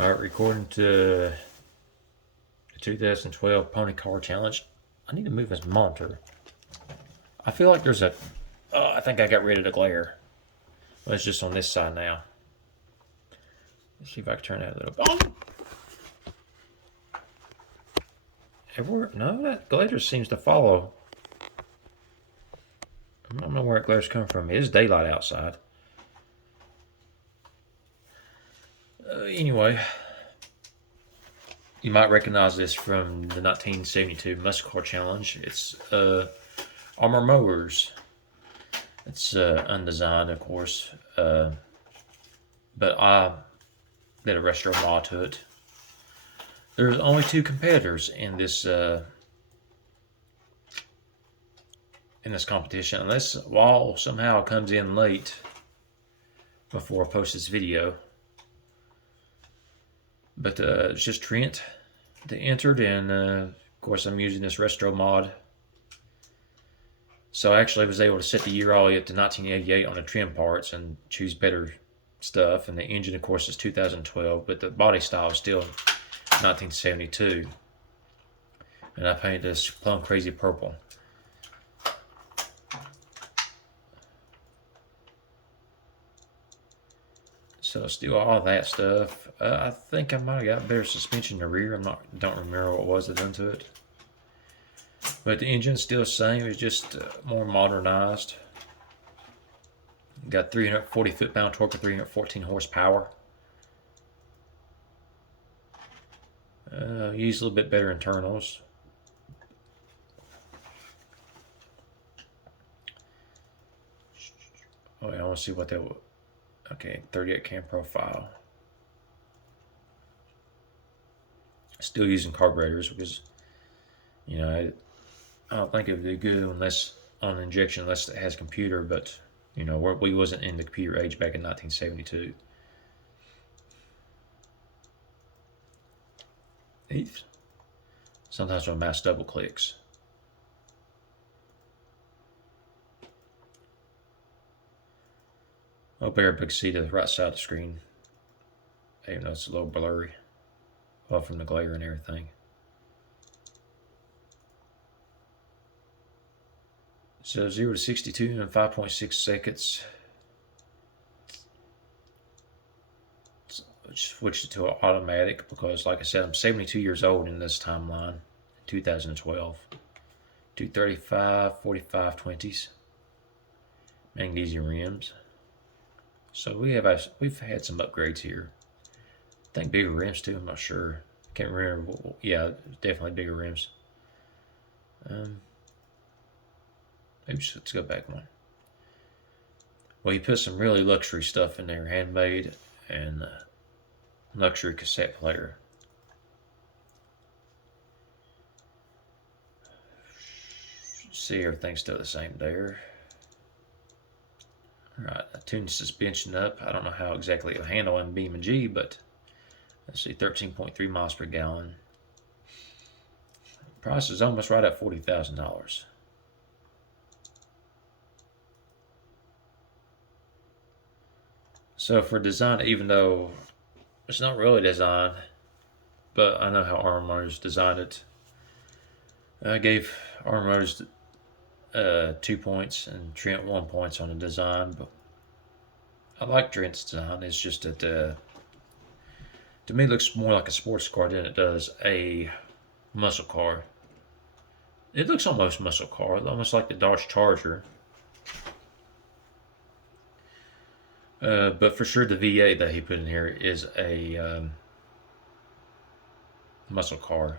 Alright, recording to the 2012 Pony Car Challenge. I need to move this monitor. I feel like there's a. Oh, I think I got rid of the glare. Well, it's just on this side now. Let's see if I can turn that a little bit. Oh! Everywhere? No, that glare just seems to follow. I don't know where that glare's coming from. It is daylight outside. Anyway, you might recognize this from the 1972 Muscle Car Challenge. It's Armor Mowers. It's undesigned, of course, but I did a retro mod to it. There's only two competitors in this competition, unless Wall somehow comes in late before I post this video. But it's just Trent that entered, and of course I'm using this retro mod. So I actually was able to set the year all the way up to 1988 on the trim parts and choose better stuff. And the engine, of course, is 2012, but the body style is still 1972. And I painted this plum crazy purple. So still all that stuff. I think I might have got better suspension in the rear. Don't remember what it was that done to it. But the engine's still the same. It's just more modernized. Got 340 foot-pound torque and 314 horsepower. Use a little bit better internals. Oh, yeah, I want to see what that was. Okay, 38 cam profile. Still using carburetors because, I don't think it would be good unless on injection, unless it has computer. But we wasn't in the computer age back in 1972. Sometimes my mouse double clicks. I hope everybody can see the right side of the screen, even though it's a little blurry, well, from the glare and everything. So 0 to 62 in 5.6 seconds. Switched it to automatic because, like I said, I'm 72 years old in this timeline. 2012. 235, 45, 20s. Magnesium rims. So we've had some upgrades here. I think bigger rims too. I'm not sure. Can't remember. Yeah, definitely bigger rims. Maybe let's go back one. Well, you put some really luxury stuff in there, handmade, and luxury cassette player. See, everything's still the same there. Alright, I tuned the suspension up. I don't know how exactly it'll handle in Beam and G, but let's see, 13.3 miles per gallon. Price is almost right at $40,000. So for design, even though it's not really designed, but I know how Armor Motors designed it. I gave Armor Motors 2 points and Trent 1 point on the design, but I like Trent's design. It's just that to me it looks more like a sports car than it does a muscle car. It looks almost muscle car, almost like the Dodge Charger. But for sure the V8 that he put in here is a muscle car.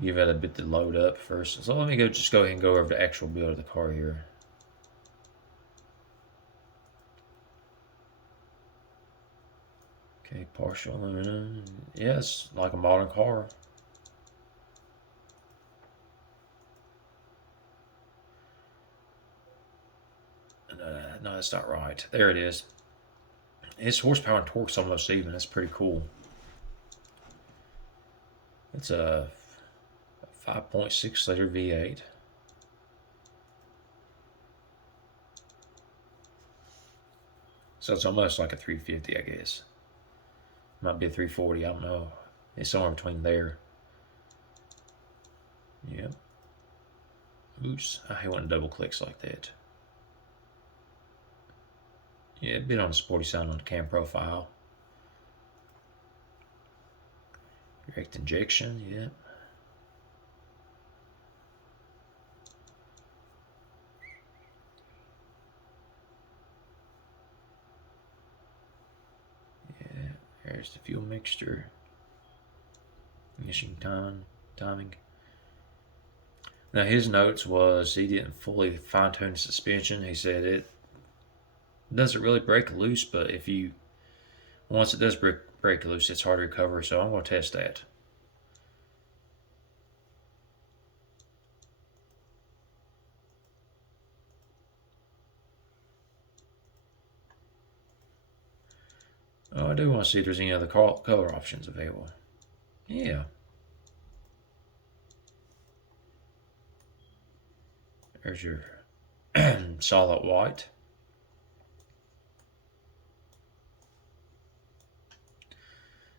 Give it a bit to load up first. So let me just go ahead and go over the actual build of the car here. Okay, partial aluminum. Yes, like a modern car. No, that's not right. There it is. Its horsepower and torque's almost even. That's pretty cool. It's a 5.6 liter V8. So it's almost like a 350, I guess. Might be a 340, I don't know. It's somewhere between there. Yep. Oops, I hate when it double clicks like that. Yeah, a bit on the sporty side on the cam profile. Direct injection, yep. Yeah, there's the fuel mixture. Ignition timing. Now his notes was he didn't fully fine tune the suspension. He said it doesn't really break loose, but if you once it does break loose, it's hard to recover. So I'm going to test that. Oh, I do want to see if there's any other color options available. Yeah. There's your solid white.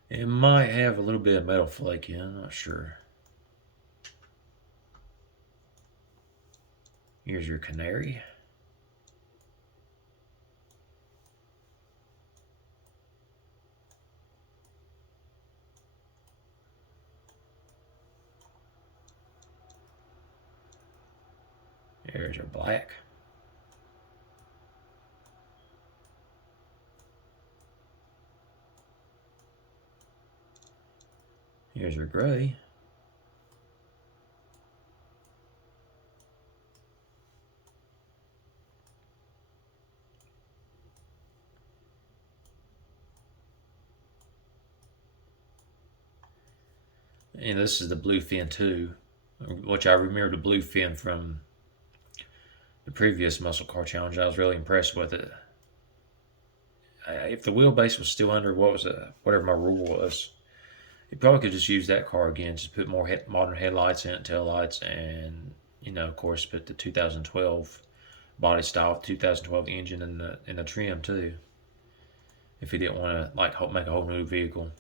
It might have a little bit of metal flake in, I'm not sure. Here's your canary. Here's your black. Here's your gray. And this is the blue fin too, which I remember the blue fin from the previous muscle car challenge. I was really impressed with it. If the wheelbase was still under whatever my rule was, you probably could just use that car again. Just put more modern headlights in it, tail lights, and of course, put the 2012 body style, 2012 engine in the trim too. If he didn't want to make a whole new vehicle,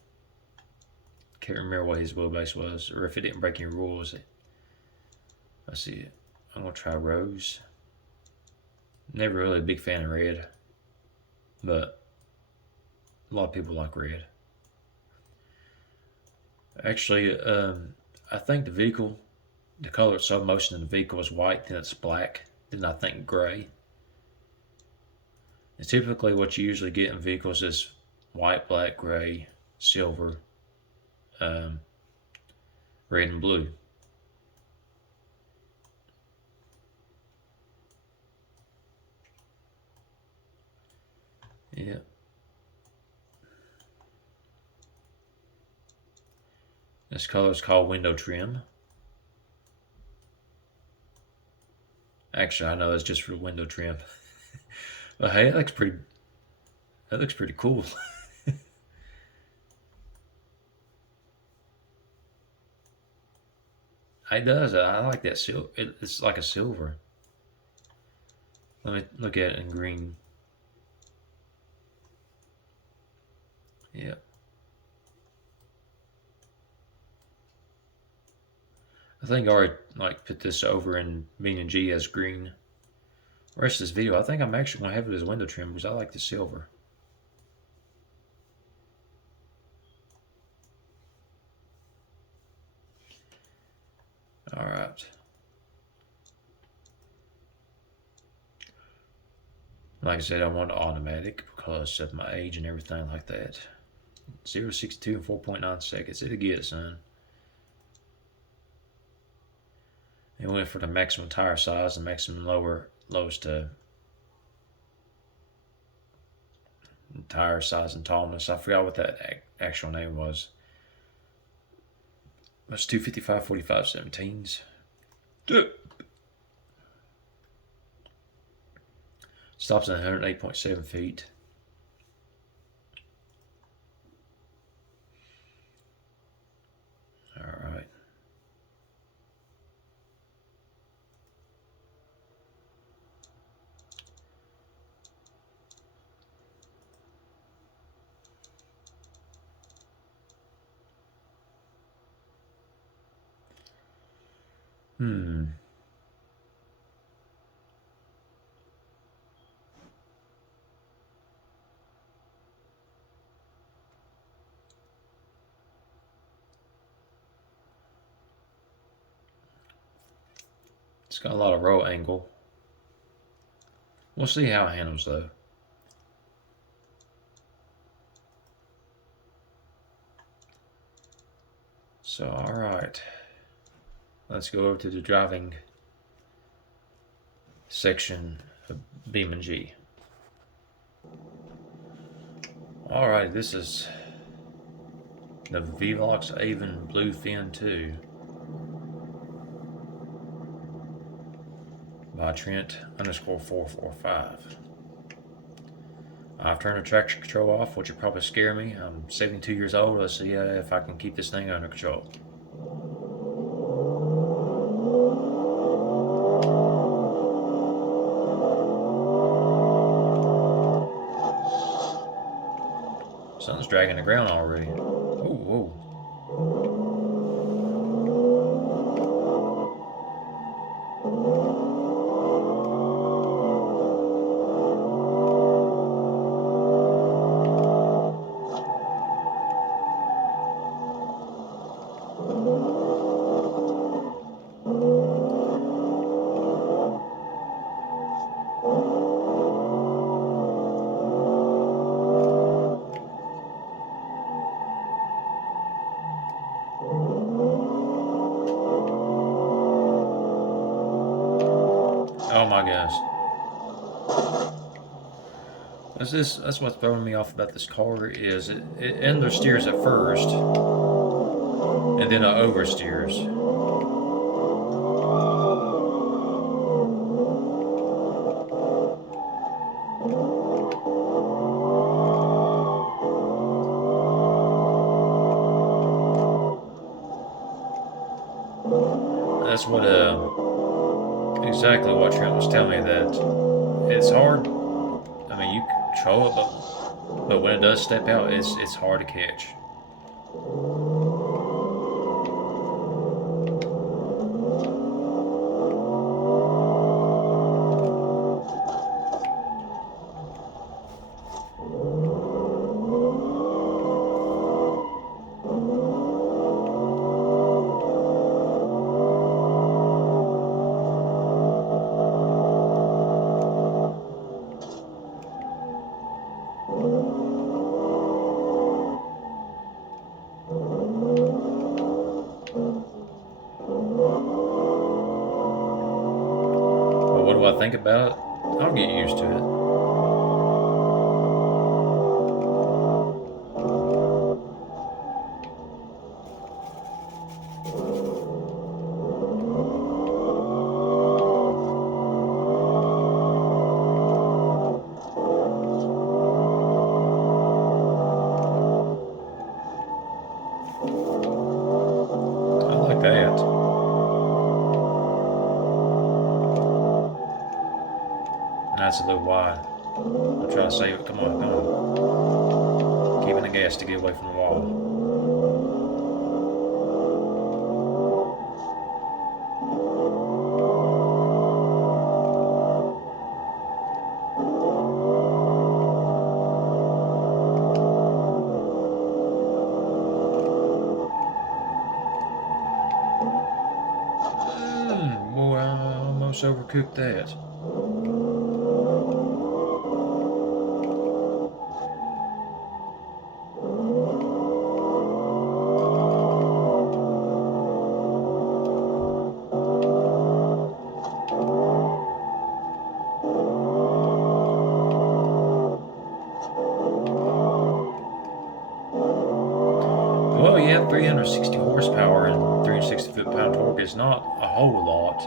can't remember what his wheelbase was, or if it didn't break any rules. Let's see. I'm gonna try rose. Never really a big fan of red, but a lot of people like red. Actually, I think the color of slow motion in the vehicle is white, then it's black, then I think gray. And typically, what you usually get in vehicles is white, black, gray, silver, um, red, and blue. Yeah. This color is called window trim. Actually, I know that's just for window trim. But hey, that looks pretty. That looks pretty cool. It does. I like that silver. It's like a silver. Let me look at it in green. Yeah. I think I already put this over in Mean G as green. The rest of this video, I think I'm actually gonna have it as window trim because I like the silver. All right. Like I said, I want automatic because of my age and everything like that. 0 to 62 in 4.9 seconds. It'll get it, son. It went for the maximum tire size and maximum lowest tire size and tallness. I forgot what that actual name was. That's 255 45 17s. Stops at 108.7 feet. All right. It's got a lot of roll angle. We'll see how it handles though. So, alright. Let's go over to the driving section of BeamNG. Alright, this is the Velox Avon Bluefin 2 by Trent_445. I've turned the traction control off, which would probably scare me. I'm 72 years old. Let's see if I can keep this thing under control. Something's dragging the ground already. Oh, whoa. Oh my gosh. That's what's throwing me off about this car is it understeers at first and then it oversteers. That's what exactly what Trent was telling me, that it's hard. I mean, you control it, but when it does step out, it's hard to catch. What do I think about it? I'll get used to it. I like that. That's a little wide. I'll try to save it. Come on, come on. Keeping the gas to get away from the wall. Boy, I almost overcooked that. Well, yeah, 360 horsepower and 360 foot-pound torque is not a whole lot.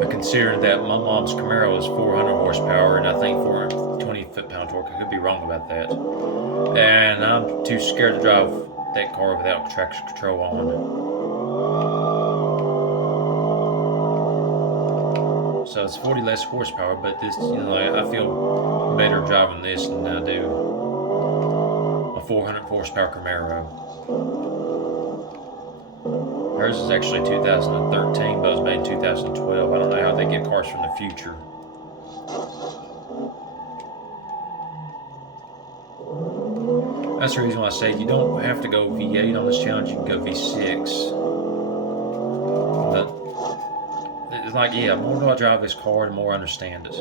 But considering that my mom's Camaro is 400 horsepower and I think 420 foot-pound torque, I could be wrong about that. And I'm too scared to drive that car without traction control on. So it's 40 less horsepower, but this, I feel better driving this than I do a 400 horsepower Camaro. Hers is actually 2013, but it was made in 2012. I don't know how they get cars from the future. That's the reason why I say you don't have to go V8 on this challenge. You can go V6. It's like, yeah, the more I drive this car, the more I understand it.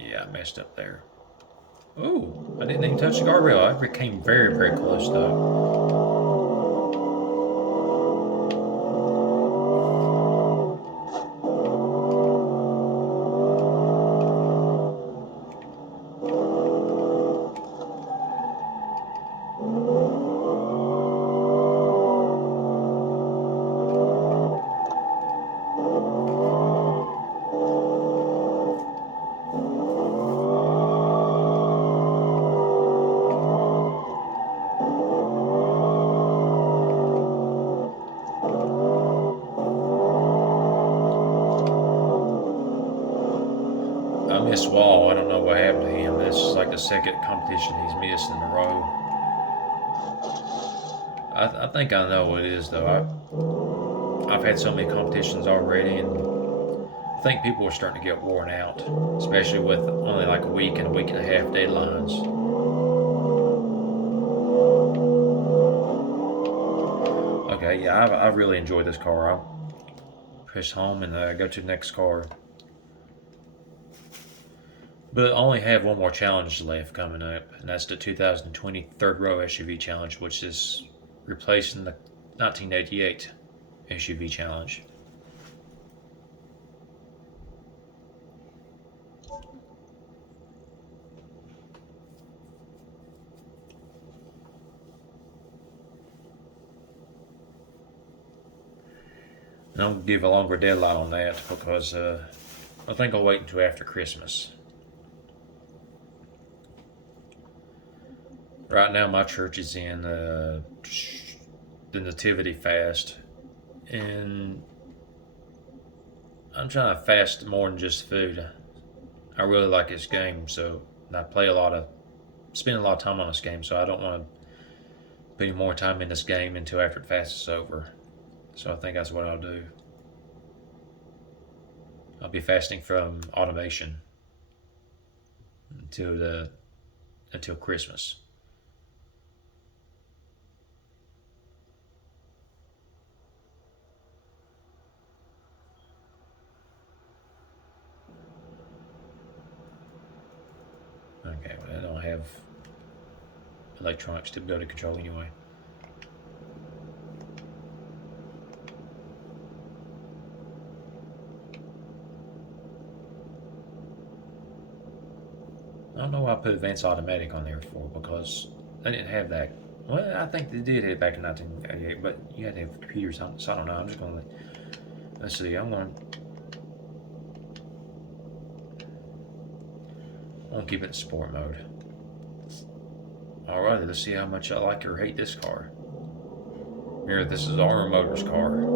Yeah, I messed up there. Oh, I didn't even touch the guardrail. I came very, very close though. I missed Wall. I don't know what happened to him. This is like the second competition he's missed in a row. I think I know what it is though. I've had so many competitions already, and I think people are starting to get worn out, especially with only like a week and a week and a half deadlines. Okay, yeah, I've really enjoyed this car. I'll press home and go to the next car. But I only have one more challenge left coming up, and that's the 2020 third row SUV challenge, which is replacing the 1988 SUV challenge. And I'll give a longer deadline on that because I think I'll wait until after Christmas. Right now, my church is in the Nativity fast, and I'm trying to fast more than just food. I really like this game, so I spend a lot of time on this game, so I don't want to put any more time in this game until after the fast is over. So I think that's what I'll do. I'll be fasting from automation until Christmas. Okay, well, I don't have electronic stability control anyway. I don't know why I put advanced automatic on there for, because they didn't have that. Well, I think they did have it back in 1988, but you had to have computers, so I don't know. I'm just going to let's see. I'm going to keep it in sport mode. Alright, let's see how much I like or hate this car. Here, this is Armor Motors car.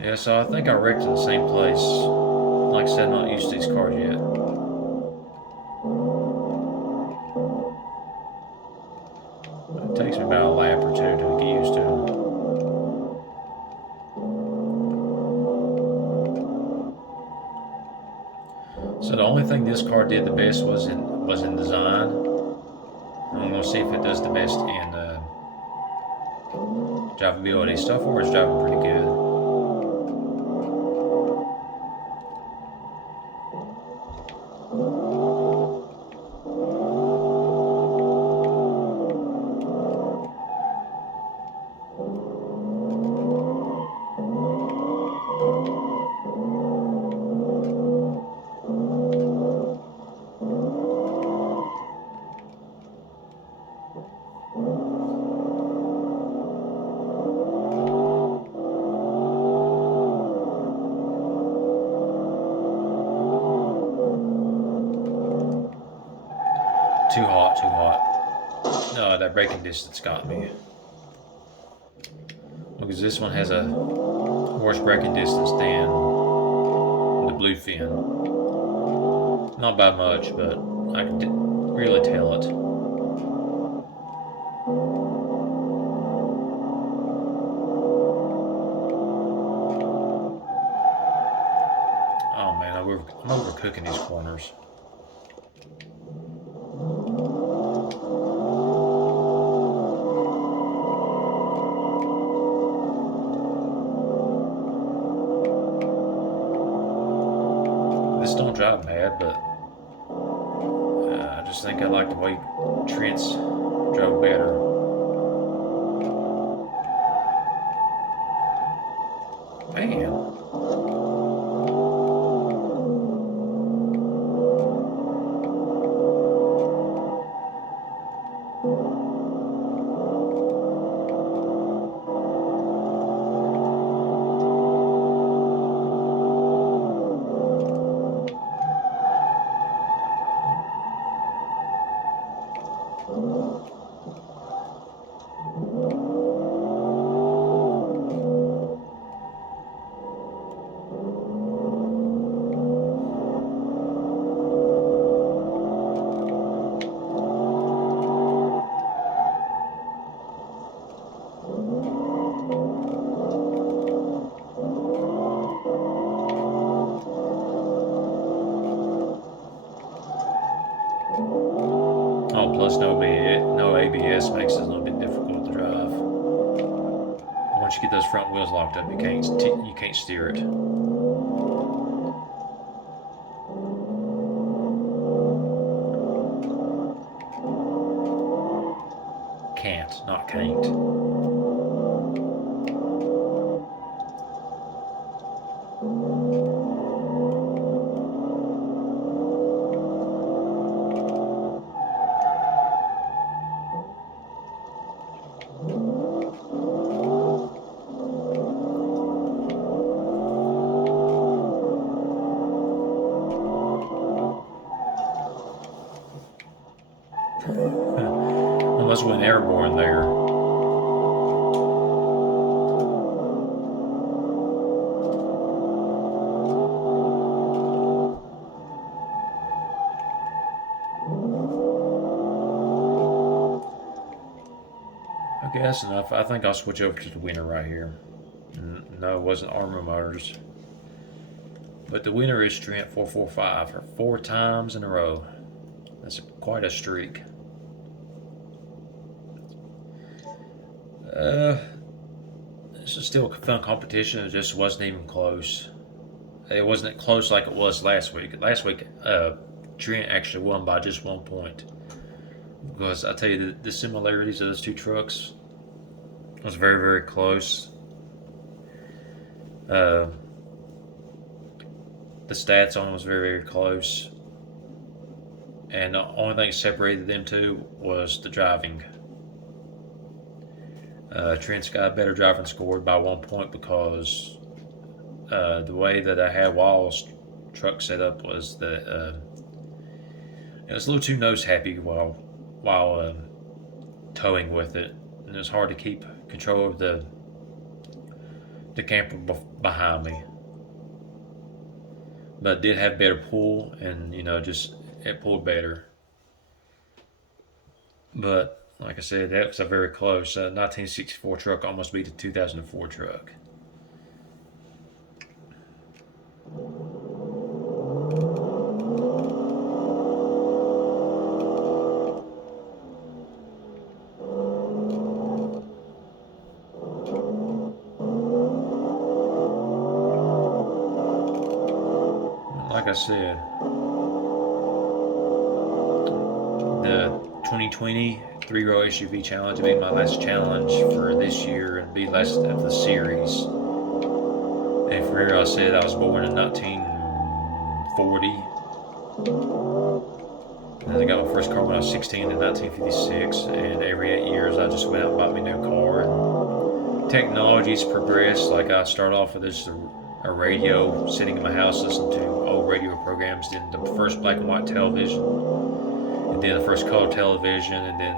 Yeah, so I think I wrecked in the same place. Like I said, I'm not used to these cars yet. It takes me about a lap or two to get used to them. So the only thing this car did the best was in design. I'm gonna see if it does the best in drivability. So far, it's driving pretty good. Too hot, too hot. No, that braking distance got me. Because this one has a worse braking distance than the Bluefin. Not by much, but I can really tell it. Oh man, I'm overcooking these corners. This don't drive bad, but I just think I like the way Trent's drove better. Man. Oh, plus no ABS makes it a little bit difficult to drive. Once you get those front wheels locked up, you can't steer it. Can't, not can't. Almost went airborne there. Okay, that's enough. I think I'll switch over to the winner right here. No, it wasn't Armor Motors. But the winner is Trent 445 for 4 times in a row. That's quite a streak. This is still a fun competition. It just wasn't even close. It wasn't close like it was last week. Last week, Trent actually won by just 1 point. Because I tell you, the similarities of those two trucks was very, very close. The stats on them was very, very close. And the only thing that separated them two was the driving. Trent's got a better driving score by 1 point because the way that I had Wall's truck set up was that it was a little too nose happy while towing with it, and it was hard to keep control of the camper behind me. But it did have better pull, and just it pulled better. But like I said, that was a very close. 1964 truck almost beat the 2004 truck. like I said, the 2020 three-row SUV challenge will be my last challenge for this year and be last of the series. And for real, I said I was born in 1940. And I got my first car when I was 16 in 1956. And every 8 years, I just went out and bought me a new car. And technology's progressed. Like I started off with just a radio, sitting in my house listening to old radio programs. Then the first black and white television, and then the first color television, and then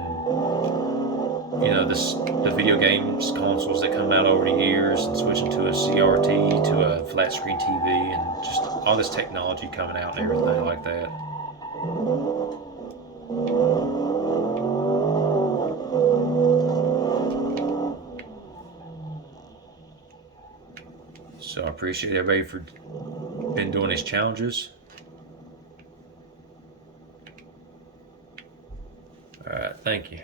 the video games consoles that come out over the years, and switching to a CRT, to a flat screen TV, and just all this technology coming out and everything like that. So I appreciate everybody for been doing these challenges. All right, thank you.